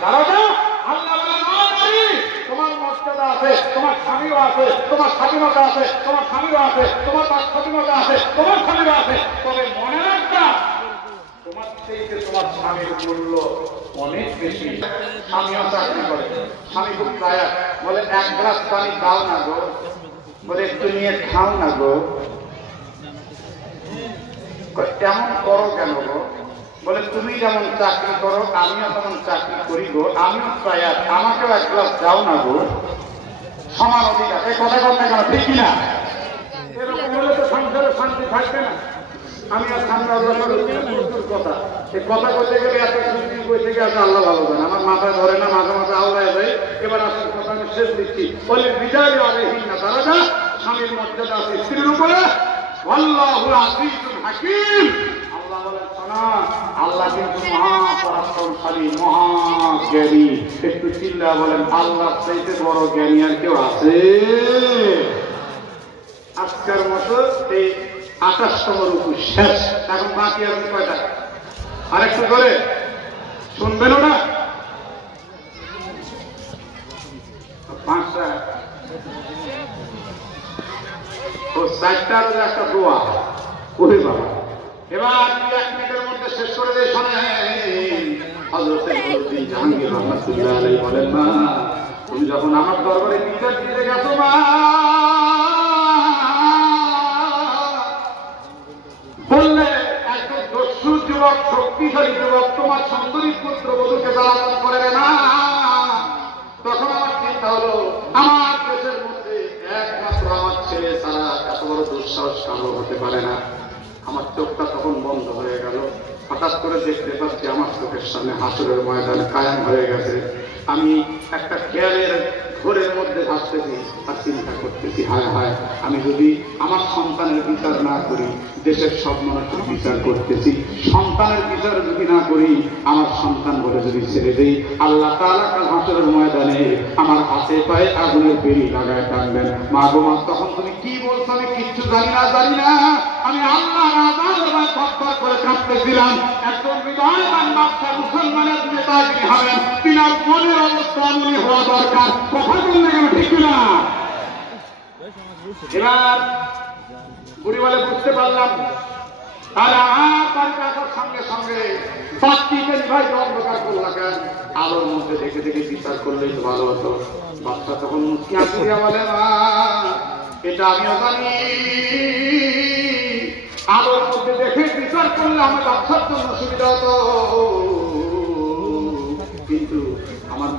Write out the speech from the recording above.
দারাজা আল্লাহ বলেন "ও নারী, তোমার মর্যাদা আছে তোমার স্বামীও আছে তোমার স্বাধীনতা আছে তোমার স্বামীরও আছে তোমার স্বাধীনতা আছে তোমার স্বামীরও আছে। তবে মনে রাখবা তোমার থেকে তোমার স্বামীর মূল্য অনেক বেশি। স্বামীও চাকরি করে। স্বামী বলে এক গ্লাস পানি দাও না গো। বলে একটু নিয়ে খাও না গো। তেমন করো কেন গো? বলে, তুমি যেমন চাকরি করো, আমিও তেমন চাকরি করি গো। আমিও টায়ার আমাকেও এক গ্লাস দাও না গো। সমান অধিকার। এই কথা কথা কেন ঠিক কিনা? এরকম হলে তো সংসারে শান্তি থাকবে না। আমি আর সামনে অগ্রসর কথা। এই কথা কইতে গেলে এত কইতে গিয়ে আছে আল্লাহ ভালো জানে আমার মাথায় ধরে না, মাঝে মাথা আওলায় যায় এবার আসল কথা আমি শেষ দিচ্ছি। বলে বিজয় আলহীন না তারা যা স্বামীর মর্যাদা আছে স্ত্রীর উপরে আল্লাহু হাকিম। আল্লাহ কিন্তু মহা পরাক্রমশালী মহা জ্ঞানী একটু চিল্লা বলেন আল্লাহ চাইতে বড় জ্ঞানী আর কেউ আছে? আজকের মতো এই আঠাশতম রূপ শেষ। এখন বাকি আছে কয়টা? আরেকটু করে শুনবেন না পাঁচটা। ও চারটার একটা দোয়া। ওরে বাবা। এবার দুই এক মিনিটের মধ্যে শেষ করে দিয়ে শোনেন জাহাঙ্গীর রহমতুল্লাহ আলাইহি বলেন, মা, তুমি যখন আমার দরবারে বিচার দিতে গেছো, মা, বললে একজন দস্যু যুবক, শক্তিশালী যুবক, তোমার সুন্দরী পুত্র না তখন আমার চিন্তা আমার দেশের মধ্যে একমাত্র আমার ছেলে ছাড়া এত বড় দুঃসাহস কারও হতে পারে না। আমার চোখটা তখন বন্ধ হয়ে গেল। হঠাৎ করে দেখতে পাচ্ছি আমার চোখের সামনে হাসুরের ময়দান কায়াম হয়ে গেছে। আমি একটা খেয়ালের মধ্যে ভাসতেছি আর চিন্তা করতেছি হায় হায়, আমি যদি আমার সন্তানের বিচার না করি, দেশের সব মানুষের বিচার করতেছি। সন্তানের বিচার যদি না করি, আমার সন্তান বলে যদি ছেড়ে দেই, আল্লাহ তাআলা কাল হাসরের ময়দানে আমার হাতে পায়ে আগুনের বেরি লাগায় টানবেন। মা গো তখন তুমি কি বলছো আমি কিচ্ছু জানি না জানি না। আমি আল্লাহ থরথর করে একজন হৃদয়বান বাচ্চা মুসলমানের নেতা যিনি হবেন, তিনার মনের অবস্থা এমনই হওয়া দরকার। কথা বললে কেন ঠিক না এবার বুঝতে পারলাম। এটা জানি। আলোর মধ্যে দেখে ইনসাফ করলে আমার বাচ্চার জন্য সুবিধা হতো। কিন্তু আমার